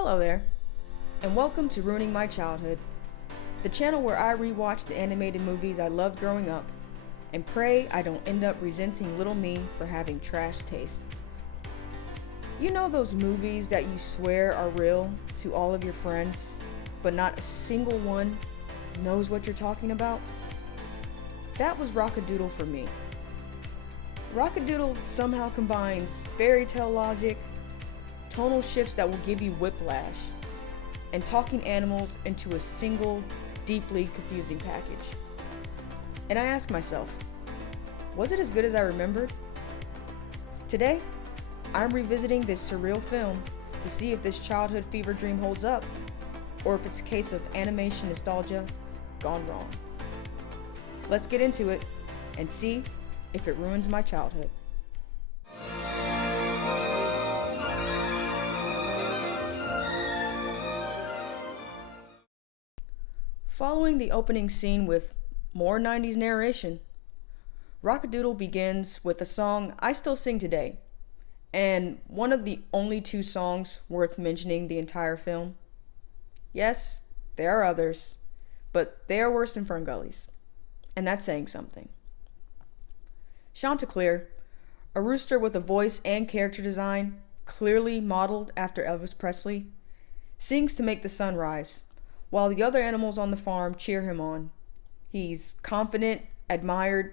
Hello there, and welcome to Ruining My Childhood, the channel where I rewatch the animated movies I loved growing up, and pray I don't end up resenting little me for having trash taste. You know those movies that you swear are real to all of your friends, but not a single one knows what you're talking about? That was Rock-a-Doodle for me. Rock-a-Doodle somehow combines fairy tale logic, tonal shifts that will give you whiplash, and talking animals into a single, deeply confusing package. And I ask myself, was it as good as I remembered? Today, I'm revisiting this surreal film to see if this childhood fever dream holds up, or if it's a case of animation nostalgia gone wrong. Let's get into it and see if it ruins my childhood. Following the opening scene with more 90s narration, Rock-a-Doodle begins with a song I still sing today, and one of the only two songs worth mentioning the entire film. Yes, there are others, but they are worse than Ferngully's, and that's saying something. Chanticleer, a rooster with a voice and character design clearly modeled after Elvis Presley, sings to make the sun rise, while the other animals on the farm cheer him on. He's confident, admired,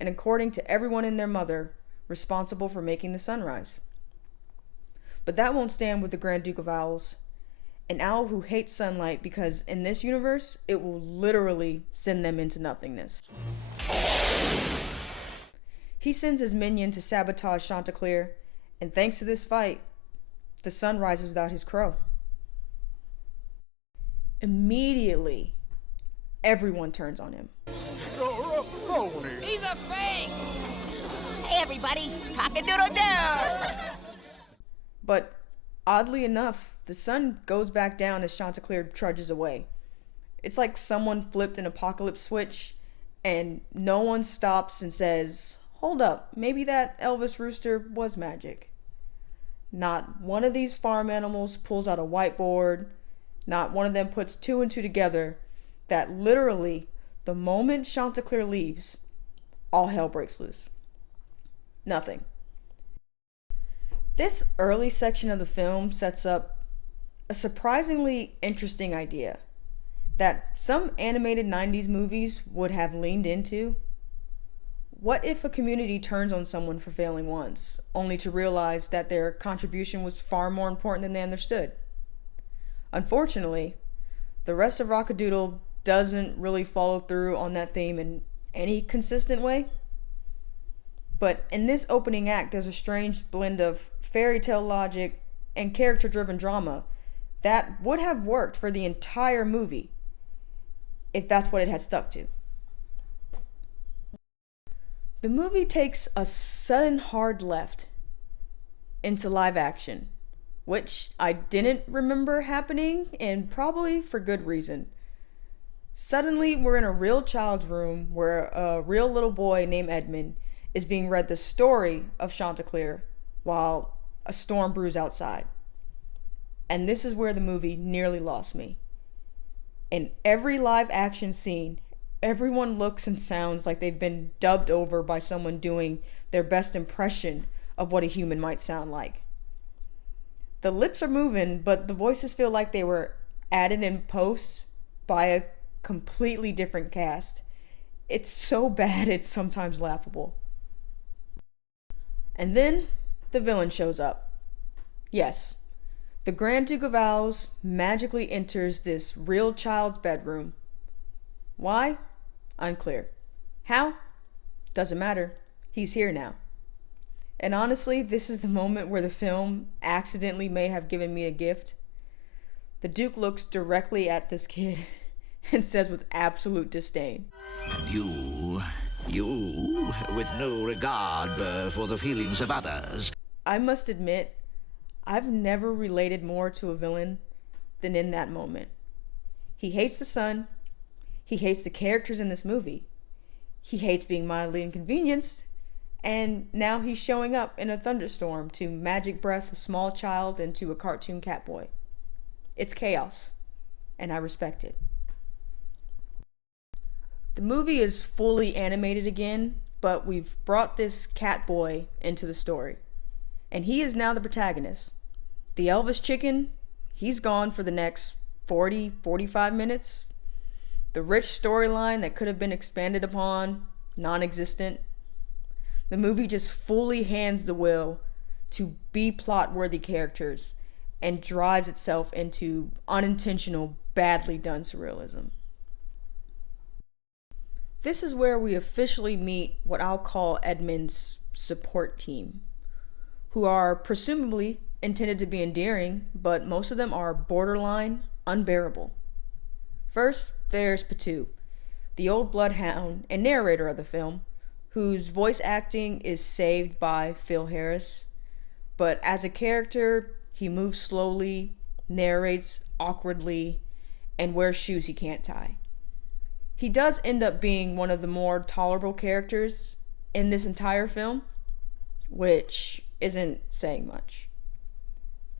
and according to everyone and their mother, responsible for making the sun rise. But that won't stand with the Grand Duke of Owls, an owl who hates sunlight because in this universe, it will literally send them into nothingness. He sends his minion to sabotage Chanticleer, and thanks to this fight, the sun rises without his crow. Immediately, everyone turns on him. He's a fake! Hey everybody, cock-a-doodle down! But oddly enough, the sun goes back down as Chanticleer trudges away. It's like someone flipped an apocalypse switch and no one stops and says, hold up, maybe that Elvis rooster was magic. Not one of these farm animals pulls out a whiteboard. Not one of them puts two and two together that literally, the moment Chanticleer leaves, all hell breaks loose. Nothing. This early section of the film sets up a surprisingly interesting idea that some animated 90s movies would have leaned into. What if a community turns on someone for failing once, only to realize that their contribution was far more important than they understood? Unfortunately, the rest of Rock-a-Doodle doesn't really follow through on that theme in any consistent way. But in this opening act, there's a strange blend of fairy tale logic and character-driven drama that would have worked for the entire movie if that's what it had stuck to. The movie takes a sudden hard left into live action, which I didn't remember happening, and probably for good reason. Suddenly, we're in a real child's room where a real little boy named Edmond is being read the story of Chanticleer while a storm brews outside. And this is where the movie nearly lost me. In every live action scene, everyone looks and sounds like they've been dubbed over by someone doing their best impression of what a human might sound like. The lips are moving, but the voices feel like they were added in post by a completely different cast. It's so bad, it's sometimes laughable. And then the villain shows up. Yes, the Grand Duke of Owls magically enters this real child's bedroom. Why? Unclear. How? Doesn't matter. He's here now. And honestly, this is the moment where the film accidentally may have given me a gift. The Duke looks directly at this kid and says with absolute disdain, You, with no regard for the feelings of others. I must admit, I've never related more to a villain than in that moment. He hates the sun. He hates the characters in this movie. He hates being mildly inconvenienced. And now he's showing up in a thunderstorm to magic breath a small child into a cartoon catboy. It's chaos, and I respect it. The movie is fully animated again, but we've brought this catboy into the story, and he is now the protagonist. The Elvis chicken, he's gone for the next 45 minutes. The rich storyline that could have been expanded upon, non-existent. The movie just fully hands the wheel to be plot-worthy characters and drives itself into unintentional, badly done surrealism. This is where we officially meet what I'll call Edmond's support team, who are presumably intended to be endearing, but most of them are borderline unbearable. First, there's Patu, the old bloodhound and narrator of the film, whose voice acting is saved by Phil Harris. But as a character, he moves slowly, narrates awkwardly, and wears shoes he can't tie. He does end up being one of the more tolerable characters in this entire film, which isn't saying much.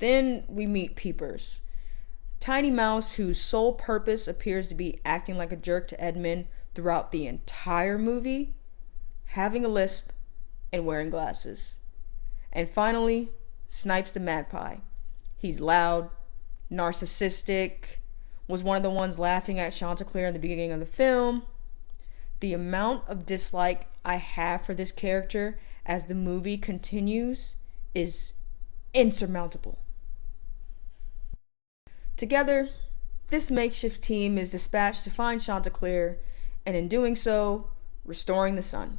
Then we meet Peepers, tiny mouse whose sole purpose appears to be acting like a jerk to Edmond throughout the entire movie, having a lisp, and wearing glasses. And finally, Snipes the magpie. He's loud, narcissistic, was one of the ones laughing at Chanticleer in the beginning of the film. The amount of dislike I have for this character as the movie continues is insurmountable. Together, this makeshift team is dispatched to find Chanticleer, and in doing so, restoring the sun.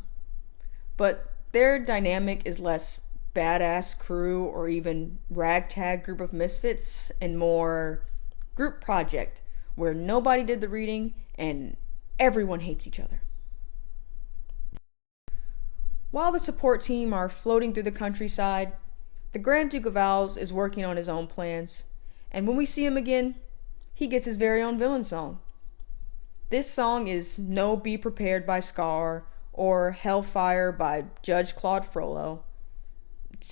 But their dynamic is less badass crew or even ragtag group of misfits and more group project where nobody did the reading and everyone hates each other. While the support team are floating through the countryside, the Grand Duke of Owls is working on his own plans, and when we see him again, he gets his very own villain song. This song is No Be Prepared by Scar or Hellfire by Judge Claude Frollo.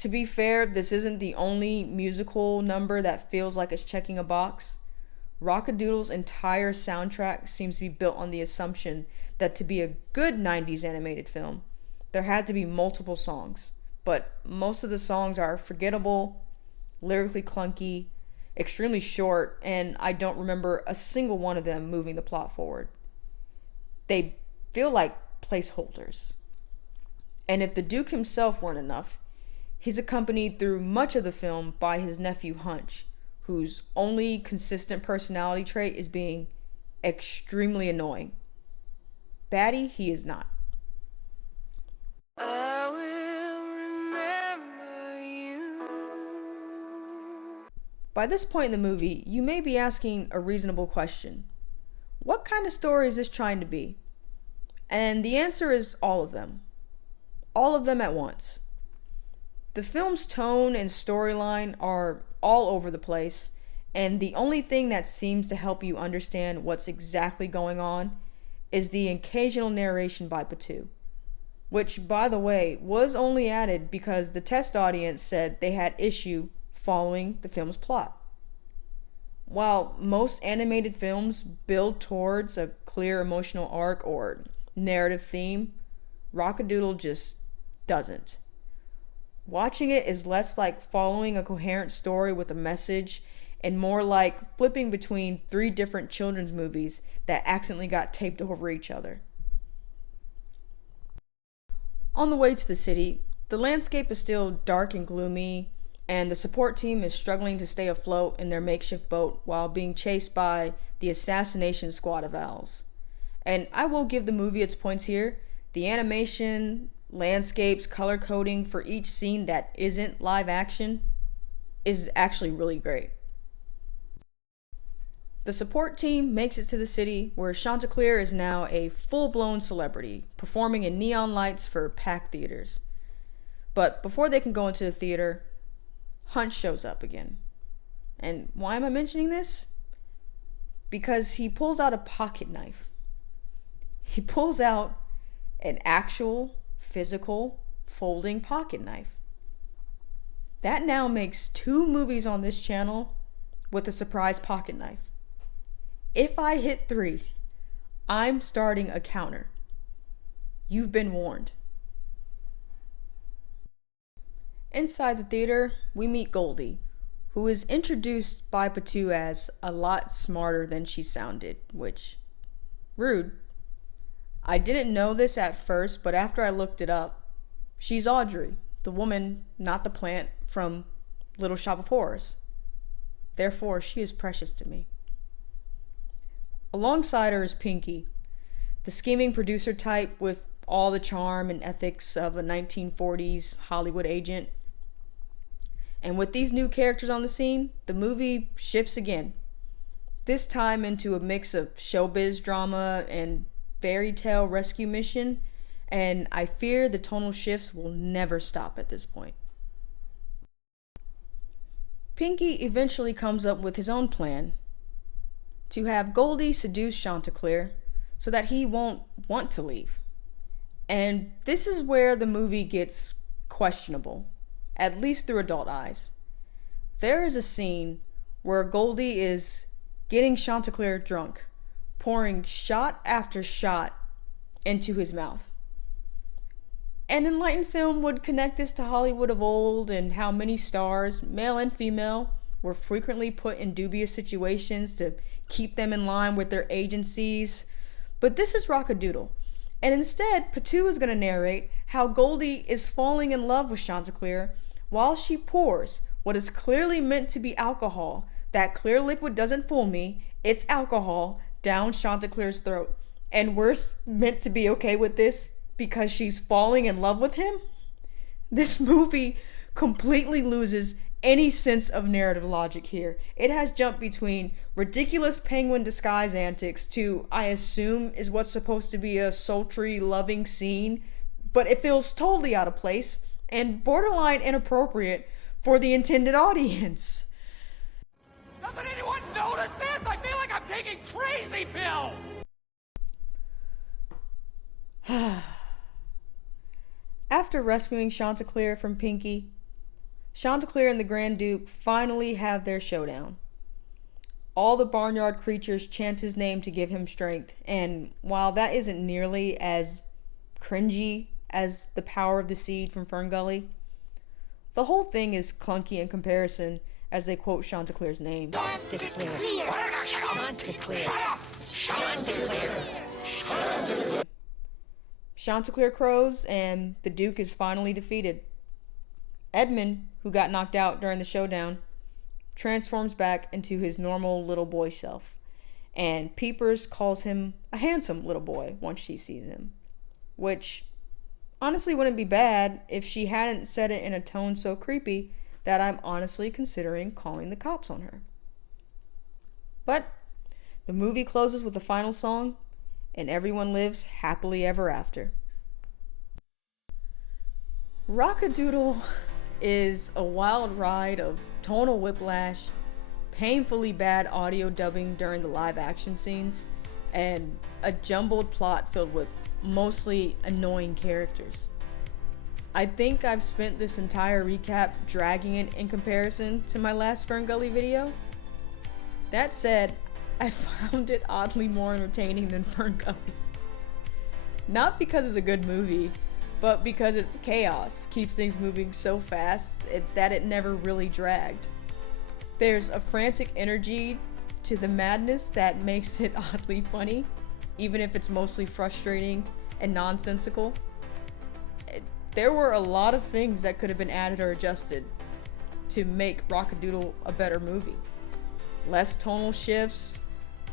To be fair, this isn't the only musical number that feels like it's checking a box. Rockadoodle's entire soundtrack seems to be built on the assumption that to be a good 90s animated film, there had to be multiple songs, but most of the songs are forgettable, lyrically clunky, extremely short, and I don't remember a single one of them moving the plot forward. They feel like placeholders. And if the Duke himself weren't enough, he's accompanied through much of the film by his nephew Hunch, whose only consistent personality trait is being extremely annoying. Batty, he is not. I will remember you. By this point in the movie, you may be asking a reasonable question. What kind of story is this trying to be? And the answer is all of them. All of them at once. The film's tone and storyline are all over the place, and the only thing that seems to help you understand what's exactly going on is the occasional narration by Patu, which, by the way, was only added because the test audience said they had issue following the film's plot. While most animated films build towards a clear emotional arc or narrative theme, Rock-a-Doodle just doesn't. Watching it is less like following a coherent story with a message and more like flipping between 3 different children's movies that accidentally got taped over each other. On the way to the city, the landscape is still dark and gloomy, and the support team is struggling to stay afloat in their makeshift boat while being chased by the assassination squad of owls. And I will give the movie its points here. The animation, landscapes, color coding for each scene that isn't live action is actually really great. The support team makes it to the city where Chanticleer is now a full-blown celebrity, performing in neon lights for packed theaters. But before they can go into the theater, Hunt shows up again. And why am I mentioning this? Because he pulls out a pocket knife. He pulls out an actual physical folding pocket knife. That now makes 2 movies on this channel with a surprise pocket knife. If I hit 3, I'm starting a counter. You've been warned. Inside the theater, we meet Goldie, who is introduced by Patu as a lot smarter than she sounded, which, rude. I didn't know this at first, but after I looked it up, she's Audrey, the woman, not the plant, from Little Shop of Horrors. Therefore, she is precious to me. Alongside her is Pinky, the scheming producer type with all the charm and ethics of a 1940s Hollywood agent. And with these new characters on the scene, the movie shifts again. This time into a mix of showbiz drama and fairy tale rescue mission, and I fear the tonal shifts will never stop at this point. Pinky eventually comes up with his own plan to have Goldie seduce Chanticleer so that he won't want to leave. And this is where the movie gets questionable, at least through adult eyes. There is a scene where Goldie is getting Chanticleer drunk, pouring shot after shot into his mouth. An enlightened film would connect this to Hollywood of old and how many stars, male and female, were frequently put in dubious situations to keep them in line with their agencies. But this is Rock-a-Doodle. And instead, Patu is going to narrate how Goldie is falling in love with Chanticleer while she pours what is clearly meant to be alcohol. That clear liquid doesn't fool me. It's alcohol down Chanticleer's throat. And we're meant to be okay with this because she's falling in love with him? This movie completely loses any sense of narrative logic here. It has jumped between ridiculous penguin disguise antics to, I assume, is what's supposed to be a sultry, loving scene, but it feels totally out of place and borderline inappropriate for the intended audience. Doesn't anyone notice this? I feel like I'm taking crazy pills! After rescuing Chanticleer from Pinky, Chanticleer and the Grand Duke finally have their showdown. All the barnyard creatures chant his name to give him strength, and while that isn't nearly as cringy as the power of the seed from Ferngully, the whole thing is clunky in comparison as they quote Chanticleer's name. Chanticleer. Chanticleer. Chanticleer. Chanticleer crows, and the Duke is finally defeated. Edmond, who got knocked out during the showdown, transforms back into his normal little boy self, and Peepers calls him a handsome little boy once she sees him, which honestly wouldn't be bad if she hadn't said it in a tone so creepy that I'm honestly considering calling the cops on her. But the movie closes with the final song, and everyone lives happily ever after. Rock-a-Doodle is a wild ride of tonal whiplash, painfully bad audio dubbing during the live action scenes, and a jumbled plot filled with mostly annoying characters. I think I've spent this entire recap dragging it in comparison to my last Ferngully video. That said, I found it oddly more entertaining than Ferngully. Not because it's a good movie, but because its chaos keeps things moving so fast that it never really dragged. There's a frantic energy to the madness that makes it oddly funny, even if it's mostly frustrating and nonsensical. There were a lot of things that could have been added or adjusted to make Rock-a-Doodle a better movie. Less tonal shifts,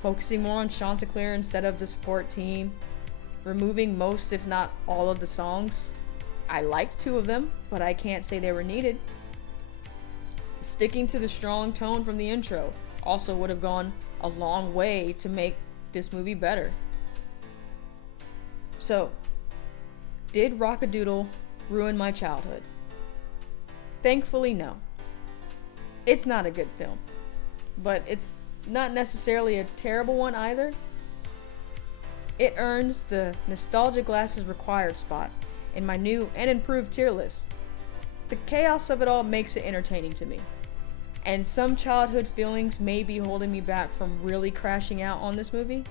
focusing more on Chanticleer instead of the support team, removing most if not all of the songs. I liked 2 of them, but I can't say they were needed. Sticking to the strong tone from the intro also would have gone a long way to make this movie better. So, did Rock-a-Doodle ruin my childhood? Thankfully, no. It's not a good film, but it's not necessarily a terrible one either. It earns the nostalgia glasses required spot in my new and improved tier list. The chaos of it all makes it entertaining to me. and some childhood feelings may be holding me back from really crashing out on this movie.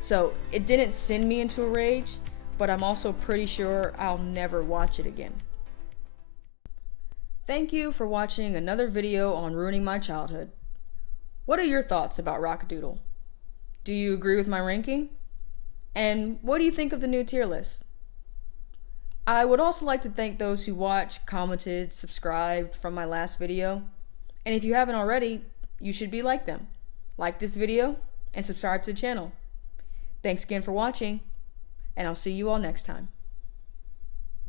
So it didn't send me into a rage, but I'm also pretty sure I'll never watch it again. Thank you for watching another video on ruining my childhood. What are your thoughts about Rock-a-Doodle? Do you agree with my ranking? And what do you think of the new tier list? I would also like to thank those who watched, commented, subscribed from my last video. And if you haven't already, you should be like them. Like this video and subscribe to the channel. Thanks again for watching, and I'll see you all next time.